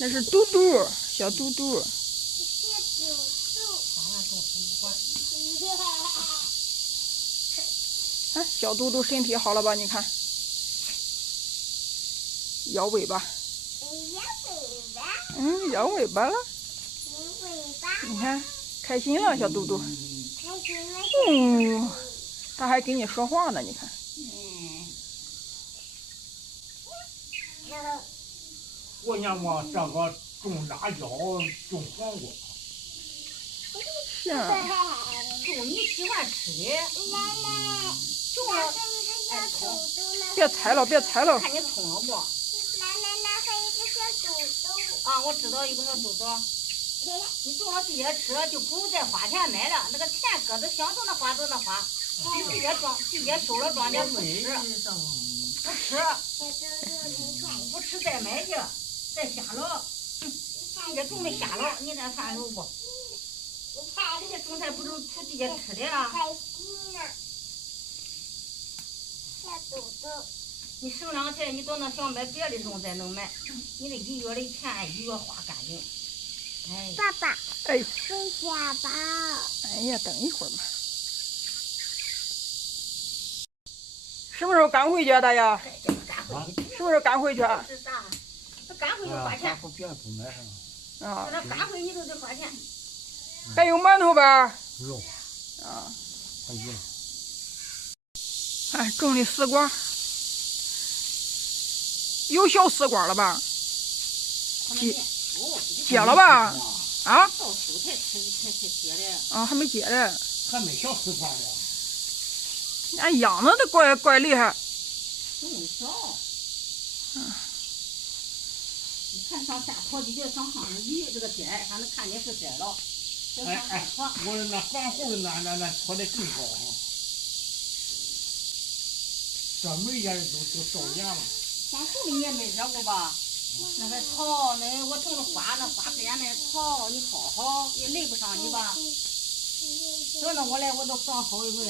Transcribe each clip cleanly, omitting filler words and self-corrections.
那是嘟嘟，小嘟嘟。哎，小嘟嘟身体好了吧？你看，摇尾巴。摇尾巴了。你看，开心了，小嘟嘟。它还跟你说话呢，你看。过年嘛，这个种辣椒，种黄瓜。是啊。种你喜欢吃的。种了。别踩了，别踩了。看你葱了不？还有一个小豆豆。啊，我知道有个小豆豆。你种了自己吃，就不用再花钱买了。那个钱搁着想着那花着那花，自己收了庄稼不吃，不吃再买去，再瞎了。自己种的瞎了，你这算有不？自己种菜不是图自己吃的啊？开心呢。小豆豆。你省两钱，你到那想买别的种再能买，你这一月的钱一月花干净。哎，爸爸，哎，回家吧。哎呀，等一会儿嘛。什么时候赶回去啊，大爷？什么时候赶回去啊？是啥？他赶回就花钱。别不买上。啊。那赶回你都得花钱。还有馒头吧？有。啊。还有。哎，种的丝瓜，有小丝瓜了吧？结了吧？啊？到秋才结的。啊，还没结呢。还没小丝瓜呢。俺秧子都怪厉害。种的少。你看上下坡就叫上上雨，这个点儿还能看见是点了。哎，我说那黄胡那拖得更高啊。这每年都烧盐了。黄胡的你也没惹过吧？那个草，那我种的花，那花边那草，你薅薅也累不上你吧？等着我来，我都放好一回。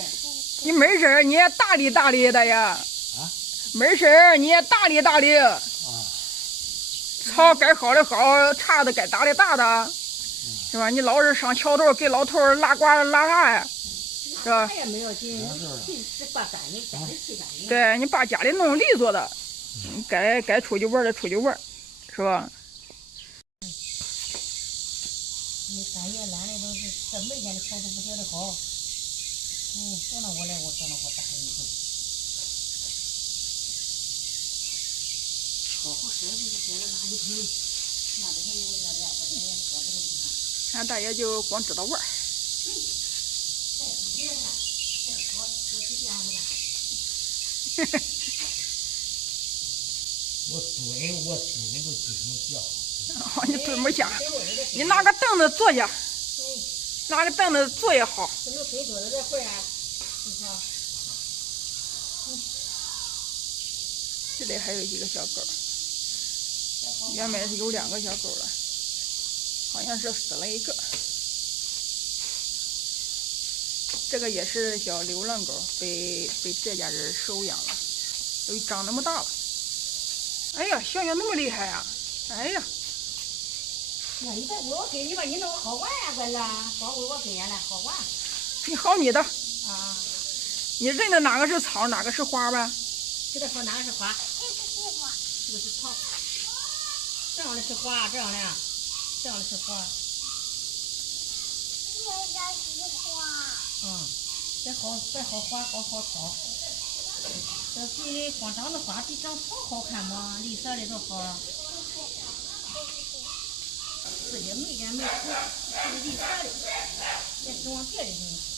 你没事你也打理打理的呀。啊？没事你也打理打理。啊。草该薅的薅，茬子该打的打的，是吧？你老是上桥头给老头拉瓜拉啥呀？是吧？啥也没有劲，你是把干净，干净去干净。对，你把家里弄利索的，该出去玩的出去玩，是吧？你3月懒的都是，这每天的草都不觉得好。等到我来，我打理一回。好好晒回去晒了垃圾桶里，那都还有那2块钱搁这个地方。俺大爷就光知道玩。再别不干，再说车皮店还不干。我蹲都蹲不下。你蹲不下，你拿个凳子坐下，拿个凳子坐也好。这能蹲坐着这会儿啊？你瞧。这里还有一个小狗，原来是有2个小狗了，好像是死了一个。这个也是小流浪狗，被这家人收养了，都长那么大了。哎呀，小那么厉害呀！哎呀，那你再给我给你把你弄好玩呀，乖子，光给我给俺来好玩。你好你的啊，你认得哪个是草，哪个是花呗？这个说哪个是花？这个是草。这样的是花，这样的是花。这个是花。再好花，好草。这比光长的花比长草好看吗？绿色的多好。自己没点没土，这个绿色的，再指望别的东西。